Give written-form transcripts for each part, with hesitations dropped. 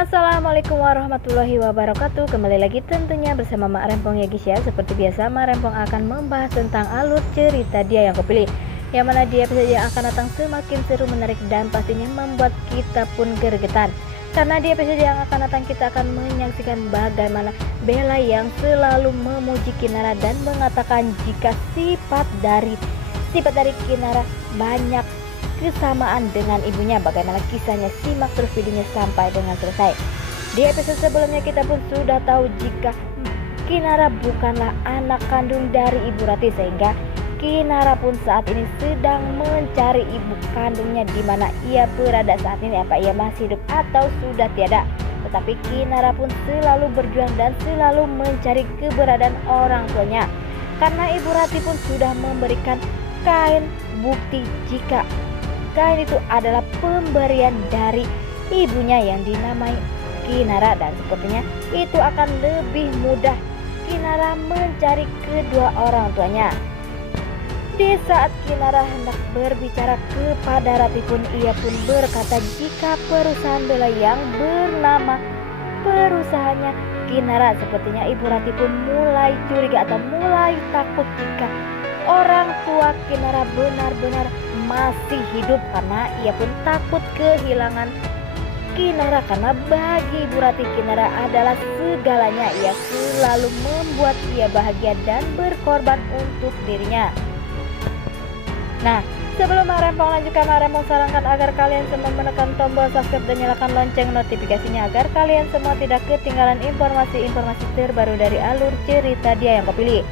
Assalamualaikum warahmatullahi wabarakatuh. Kembali lagi tentunya bersama Mak Rempong ya guys ya. Seperti biasa Mak Rempong akan membahas tentang alur cerita dia yang kupilih, yang mana dia episode yang akan datang semakin seru, menarik, dan pastinya membuat kita pun gergetan. Karena di episode yang akan datang kita akan menyaksikan bagaimana Bella yang selalu memuji Kinara dan mengatakan jika sifat dari Kinara banyak kesamaan dengan ibunya. Bagaimana kisahnya, simak terus videonya sampai dengan selesai. Di episode sebelumnya kita pun sudah tahu jika Kinara bukanlah anak kandung dari Ibu Rati, sehingga Kinara pun saat ini sedang mencari ibu kandungnya, di mana ia berada saat ini, apa ia masih hidup atau sudah tiada. Tetapi Kinara pun selalu berjuang dan selalu mencari keberadaan orang tuanya, karena Ibu Rati pun sudah memberikan kain bukti jika kain itu adalah pemberian dari ibunya yang dinamai Kinara, dan sepertinya itu akan lebih mudah Kinara mencari kedua orang tuanya. Di saat Kinara hendak berbicara kepada Rati pun, ia pun berkata jika perusahaan Bella yang bernama perusahaannya Kinara, sepertinya Ibu Rati pun mulai curiga atau mulai takut jika orang tua Kinara benar-benar masih hidup, karena ia pun takut kehilangan Kinara, karena bagi Ibu Rati Kinara adalah segalanya. Ia selalu membuat ia bahagia dan berkorban untuk dirinya. Nah, sebelum Mak Rempong lanjutkan, Mak Rempong sarankan agar kalian semua menekan tombol subscribe dan nyalakan lonceng notifikasinya agar kalian semua tidak ketinggalan informasi-informasi terbaru dari alur cerita dia yang kupilih.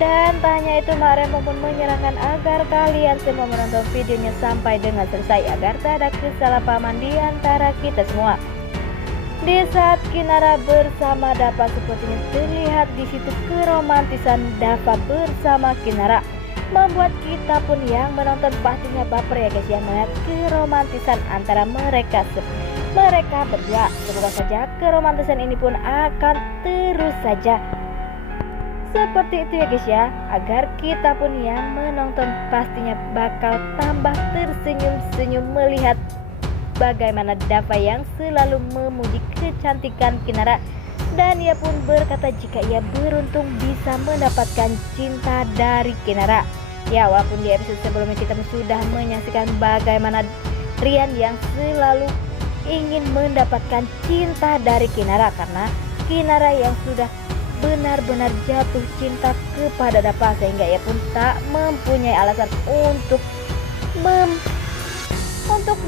Dan tak hanya itu, Mak Rempong pun menyarankan agar kalian semua menonton videonya sampai dengan selesai agar tak ada kesalahpahaman di antara kita semua. Di saat Kinara bersama Dapa, sepertinya terlihat di situ keromantisan Dapa bersama Kinara, membuat kita pun yang menonton pastinya baper ya guys ya, melihat keromantisan antara mereka berdua. Semoga saja keromantisan ini pun akan terus saja seperti itu ya guys ya, agar kita pun yang menonton pastinya bakal tambah tersenyum-senyum melihat bagaimana Dapa yang selalu memuji kecantikan Kinara, dan ia pun berkata jika ia beruntung bisa mendapatkan cinta dari Kinara. Ya, walaupun di episode sebelumnya kita sudah menyaksikan bagaimana Rian yang selalu ingin mendapatkan cinta dari Kinara, karena Kinara yang sudah benar-benar jatuh cinta kepada Dapa, sehingga ia pun tak mempunyai alasan untuk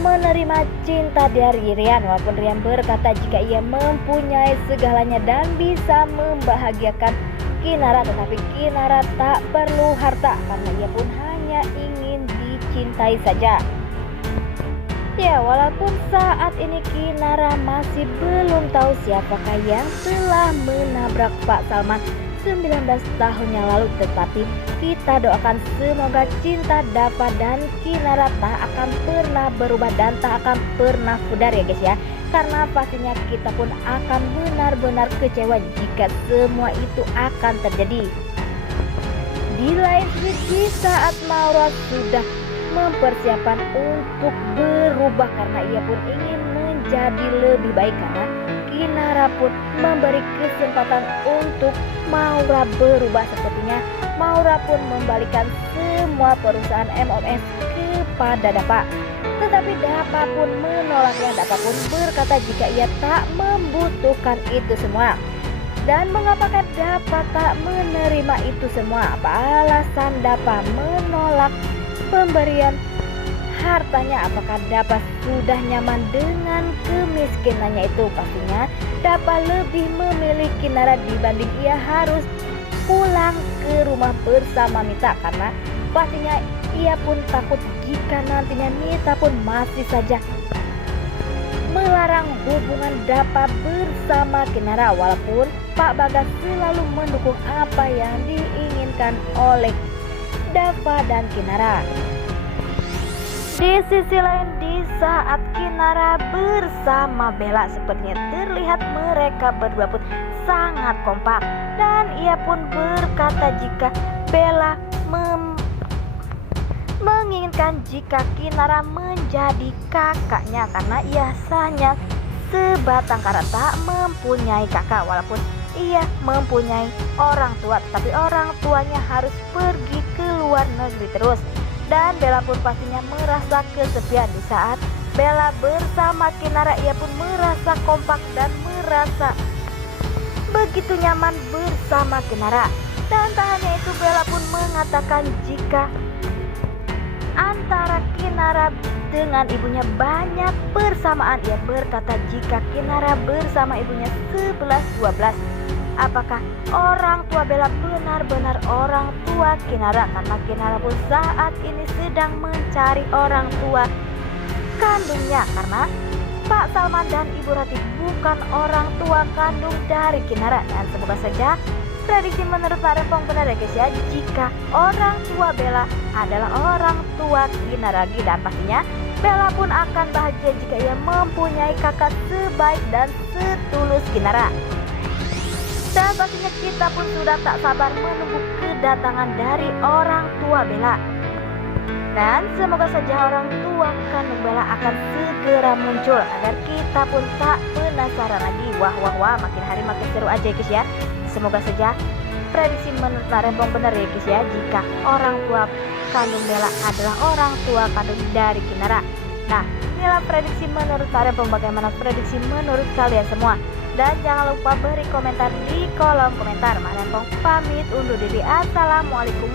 menerima cinta dari Rian. Walaupun Rian berkata jika ia mempunyai segalanya dan bisa membahagiakan Kinara, tetapi Kinara tak perlu harta karena ia pun hanya ingin dicintai saja. Ya, walaupun saat ini Kinara masih belum tahu siapakah yang telah menabrak Pak Salman 19 tahun yang lalu, tetapi kita doakan semoga cinta Dapa dan Kinara tak akan pernah berubah dan tak akan pernah pudar ya guys ya, karena pastinya kita pun akan benar-benar kecewa jika semua itu akan terjadi. Di lain sisi, saat Maura sudah mempersiapkan untuk berubah karena ia pun ingin menjadi lebih baik, karena Kinara pun memberi kesempatan untuk Maura berubah. Sepertinya Maura pun membalikan semua perusahaan MOS kepada Dapa, tetapi Dapa pun menolaknya. Dapa pun berkata jika ia tak membutuhkan itu semua. Dan mengapakah Dapa tak menerima itu semua? Apa alasan Dapa menolak pemberian hartanya? Apakah Dapa sudah nyaman dengan kemiskinannya itu? Pastinya Dapa lebih memilih Kinara dibanding ia harus pulang ke rumah bersama Mita, karena pastinya ia pun takut jika nantinya Mita pun masih saja melarang hubungan Dapa bersama Kinara, walaupun Pak Bagas selalu mendukung apa yang diinginkan oleh Dapa dan Kinara. Di sisi lain, di saat Kinara bersama Bella, sepertinya terlihat mereka berdua pun sangat kompak, dan ia pun berkata jika Bella menginginkan jika Kinara menjadi kakaknya, karena ia sebatang kara, tak mempunyai kakak. Walaupun ia mempunyai orang tua, tapi orang tuanya harus pergi ke luar negeri terus. Dan Bella pun pastinya merasa kesepian. Di saat Bella bersama Kinara, ia pun merasa kompak dan merasa begitu nyaman bersama Kinara. Dan tak hanya itu, Bella pun mengatakan jika antara Kinara dengan ibunya banyak persamaan. Ia berkata jika Kinara bersama ibunya 11-12. Apakah orang tua Bella benar-benar orang tua Kinara? Karena Kinara pun saat ini sedang mencari orang tua kandungnya, karena Pak Salman dan Ibu Ratih bukan orang tua kandung dari Kinara. Dan semoga saja prediksi menurut Pak Rempong benar ya guys ya, jika orang tua Bella adalah orang tua Kinara lagi. Dan pastinya Bella pun akan bahagia jika ia mempunyai kakak sebaik dan setulus Kinara. Dan pastinya kita pun sudah tak sabar menunggu kedatangan dari orang tua Bella. Dan semoga saja orang tua kandung Bella akan segera muncul agar kita pun tak penasaran lagi. Wah, makin hari makin seru aja guys ya. Semoga saja prediksi menurut Pak Rempong benar ya guys ya, jika orang tua kandung Bella adalah orang tua kandung dari Kinara. Nah, inilah prediksi menurut Pak Rempong. Bagaimana prediksi menurut kalian semua? Dan jangan lupa beri komentar di kolom komentar. Pak Rempong pamit undur diri. Assalamualaikum